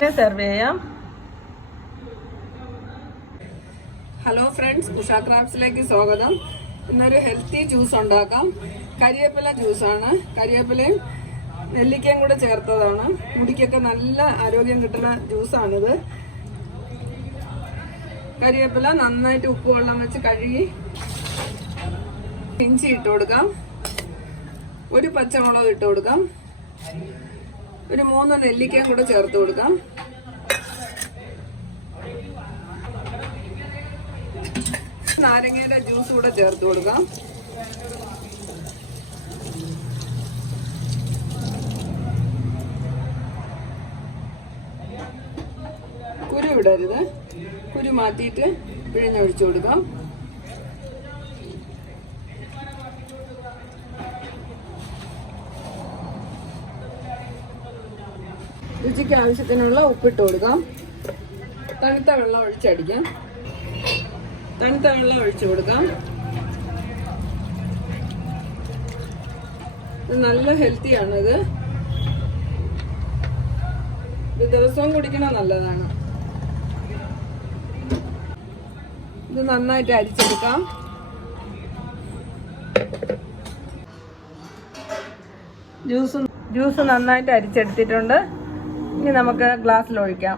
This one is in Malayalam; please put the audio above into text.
സെർവ് ചെയ്യാം. ഹലോ ഫ്രണ്ട്സ്, ഉഷ ക്രാഫ്റ്റ്സിലേക്ക് സ്വാഗതം. ഇന്നൊരു ഹെൽത്തി ജ്യൂസ് ഉണ്ടാക്കാം. കരിവേപ്പില ജ്യൂസാണ്. കരിവേപ്പിലയും നെല്ലിക്കയും കൂടെ ചേർത്തതാണ്. മുടിക്കൊക്കെ നല്ല ആരോഗ്യം കിട്ടുന്ന ജ്യൂസാണിത്. കരിവേപ്പില നന്നായിട്ട് ഉപ്പ് വെള്ളം വെച്ച് കഴുകി ഇഞ്ചി ഇട്ട് കൊടുക്കാം. ഒരു പച്ചമുളക് ഇട്ട് കൊടുക്കാം. ഒരു 3 നെല്ലിക്കയും കൂടെ ചേർത്ത് കൊടുക്കാം. നാരങ്ങയുടെ ജ്യൂസ് കൂടെ ചേർത്ത് കൊടുക്കാം. കുരു ഇടരുത്. കുരു മാറ്റിയിട്ട് പിഴിഞ്ഞൊഴിച്ചു കൊടുക്കാം. രുചിക്ക് ആവശ്യത്തിനുള്ള ഉപ്പിട്ട് കൊടുക്കാം. തണുത്ത വെള്ളം ഒഴിച്ചടിക്കാം. തണുത്ത വെള്ളം ഒഴിച്ചു കൊടുക്കാം. ഇത് നല്ല ഹെൽത്തിയാണിത്. ഇത് ദിവസവും കുടിക്കണം, നല്ലതാണ്. ഇത് നന്നായിട്ട് അരിച്ചെടുക്കാം. ജ്യൂസ് നന്നായിട്ട് അരിച്ചെടുത്തിട്ടുണ്ട്. ഇനി നമുക്ക് ഗ്ലാസ്സിൽ ഒഴിക്കാം.